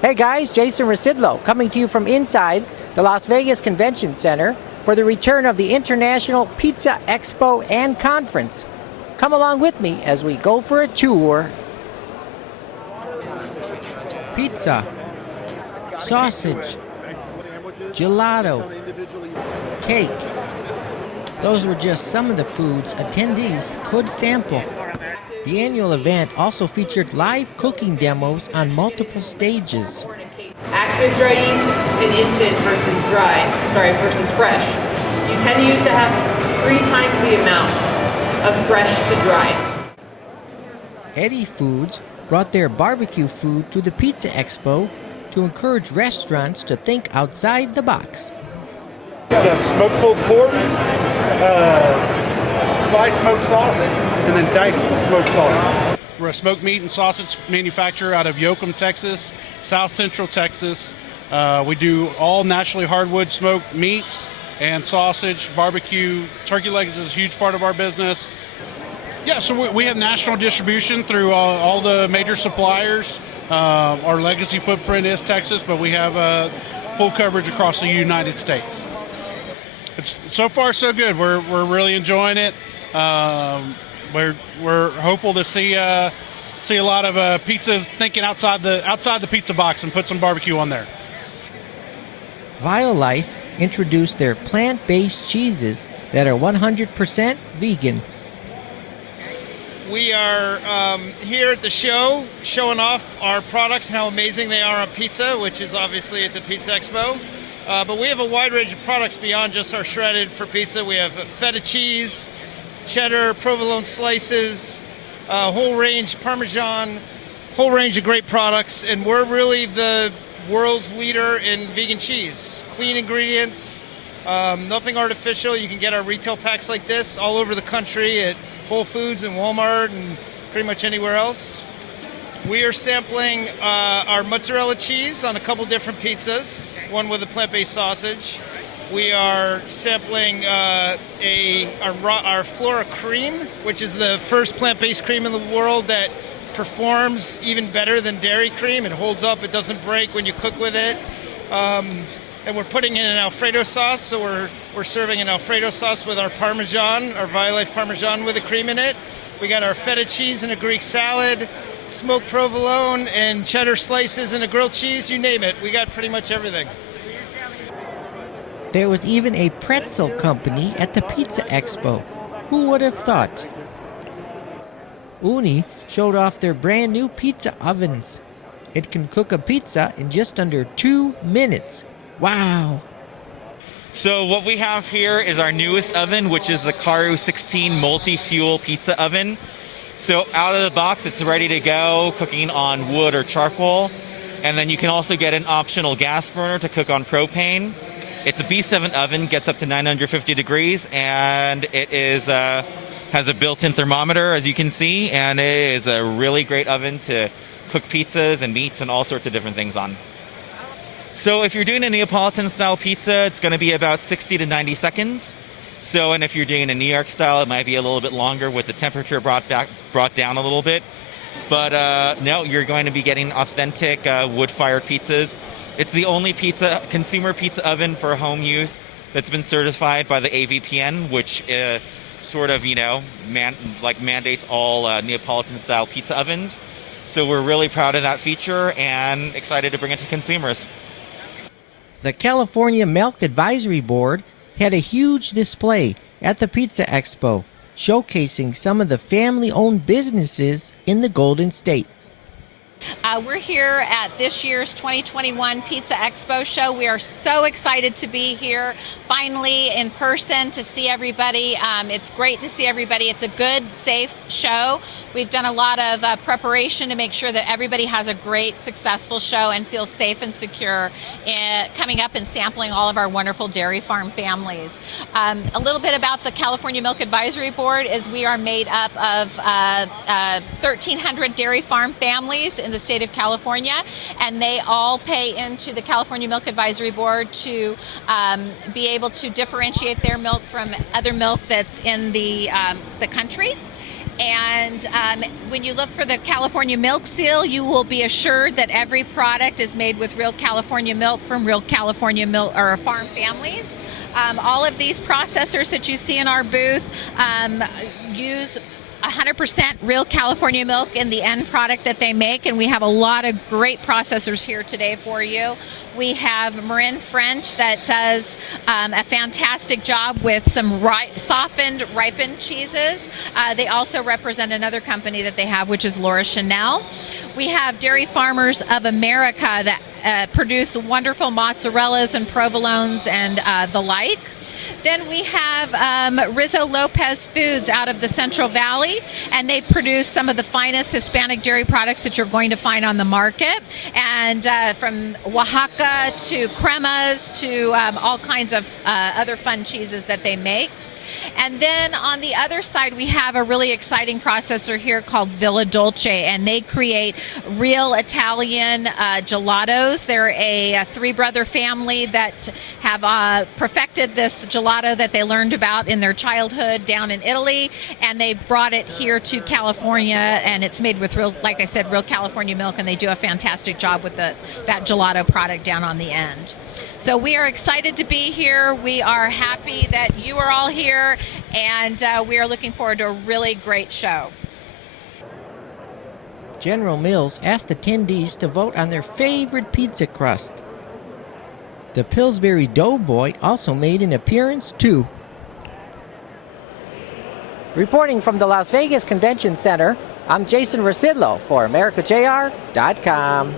Hey guys, Jason Rzucidlo coming to you from inside the Las Vegas Convention Center for the return of the International Pizza Expo and Conference. Come along with me as we go for a tour. Pizza, sausage, gelato, cake. Those were just some of the foods attendees could sample. The annual event also featured live cooking demos on multiple stages. Active dry yeast and instant versus fresh. You tend to have 3 times the amount of fresh to dry. Eddy Foods brought their barbecue food to the Pizza Expo to encourage restaurants to think outside the box. We got smoked pulled pork, sliced smoked sausage, and then diced smoked sausage. We're a smoked meat and sausage manufacturer out of Yoakum, Texas, South Central Texas. We do all naturally hardwood smoked meats and sausage, barbecue. Turkey legs is a huge part of our business. Yeah, so we have national distribution through all the major suppliers. Our legacy footprint is Texas, but we have full coverage across the United States. It's, so far, so good. We're really enjoying it. We're hopeful to see a lot of pizzas thinking outside the pizza box and put some barbecue on there. Violife introduced their plant-based cheeses that are 100% vegan. We are here at the show showing off our products and how amazing they are on pizza, which is obviously at the Pizza Expo. But we have a wide range of products beyond just our shredded for pizza. We have feta cheese, cheddar, provolone slices, whole range Parmesan, whole range of great products. And we're really the world's leader in vegan cheese. Clean ingredients, nothing artificial. You can get our retail packs like this all over the country at Whole Foods and Walmart and pretty much anywhere else. We are sampling our mozzarella cheese on a couple different pizzas, one with a plant-based sausage. We are sampling our Flora cream, which is the first plant-based cream in the world that performs even better than dairy cream. It holds up, it doesn't break when you cook with it. And we're putting in an Alfredo sauce, so we're serving an Alfredo sauce with our Parmesan, our Violife Parmesan with a cream in it. We got our feta cheese and a Greek salad, smoked provolone and cheddar slices and a grilled cheese, you name it. We got pretty much everything. There was even a pretzel company at the Pizza Expo. Who would have thought? Uni showed off their brand new pizza ovens. It can cook a pizza in just under 2 minutes. Wow. So what we have here is our newest oven, which is the Karu 16 multi-fuel pizza oven. So out of the box, it's ready to go, cooking on wood or charcoal. And then you can also get an optional gas burner to cook on propane. It's a B7 oven, gets up to 950 degrees, and it is has a built-in thermometer, as you can see, and it is a really great oven to cook pizzas and meats and all sorts of different things on. So if you're doing a Neapolitan-style pizza, it's going to be about 60 to 90 seconds. So, and if you're doing a New York style, it might be a little bit longer with the temperature brought down a little bit. But no, you're going to be getting authentic wood-fired pizzas. It's the only consumer pizza oven for home use that's been certified by the AVPN, which sort of, mandates all Neapolitan-style pizza ovens. So we're really proud of that feature and excited to bring it to consumers. The California Milk Advisory Board had a huge display at the Pizza Expo, showcasing some of the family-owned businesses in the Golden State. We're here at this year's 2021 Pizza Expo show. We are so excited to be here, finally in person, to see everybody. It's great to see everybody. It's a good, safe show. We've done a lot of preparation to make sure that everybody has a great, successful show and feels safe and secure coming up and sampling all of our wonderful dairy farm families. A little bit about the California Milk Advisory Board is we are made up of 1,300 dairy farm families in the state of California, and they all pay into the California Milk Advisory Board to be able to differentiate their milk from other milk that's in the country. And when you look for the California milk seal, you will be assured that every product is made with real California milk from real California milk or farm families. All of these processors that you see in our booth use 100% real California milk in the end product that they make, and we have a lot of great processors here today for you. We have Marin French that does a fantastic job with some softened, ripened cheeses. They also represent another company that they have, which is Laura Chanel. We have Dairy Farmers of America that produce wonderful mozzarellas and provolones and the like. Then we have Rizzo Lopez Foods out of the Central Valley, and they produce some of the finest Hispanic dairy products that you're going to find on the market, and from Oaxaca to cremas to all kinds of other fun cheeses that they make. And then on the other side, we have a really exciting processor here called Villa Dolce, and they create real Italian gelatos. They're a three-brother family that have perfected this gelato that they learned about in their childhood down in Italy, and they brought it here to California, and it's made with real, like I said, real California milk, and they do a fantastic job with that gelato product down on the end. So we are excited to be here. We are happy that you are all here, and we are looking forward to a really great show. General Mills asked attendees to vote on their favorite pizza crust. The Pillsbury Doughboy also made an appearance too. Reporting from the Las Vegas Convention Center, I'm Jason Rzucidlo for AmericaJR.com.